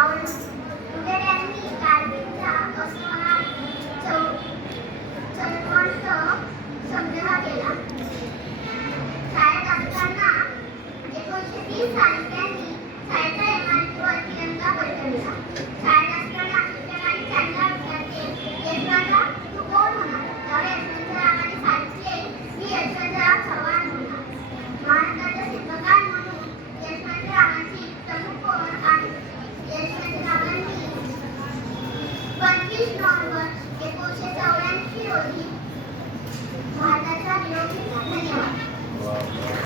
आवडले त्यांनी कारगिलचा अस्मानात चौथांश संग्रह केला. शाळेत असताना 1930 साली त्यांनी शाळेच्या इमारतीवर तिरंगा फडकवला. शाळेत असताना शिक्षकांनी त्यांना विचारले, यशवंतराव तू कोण होणार? त्यावर यशवंतरावांनी सांगितले, मी यशवंतराव चव्हाण होणार. महाराष्ट्राचे शिल्पकार म्हणून यशवंतरावांची प्रमुख ओळख आहे. यशवंतरावांनी 25 नोव्हेंबर 1984 रोजी भारताचा विरोध केला. धन्यवाद.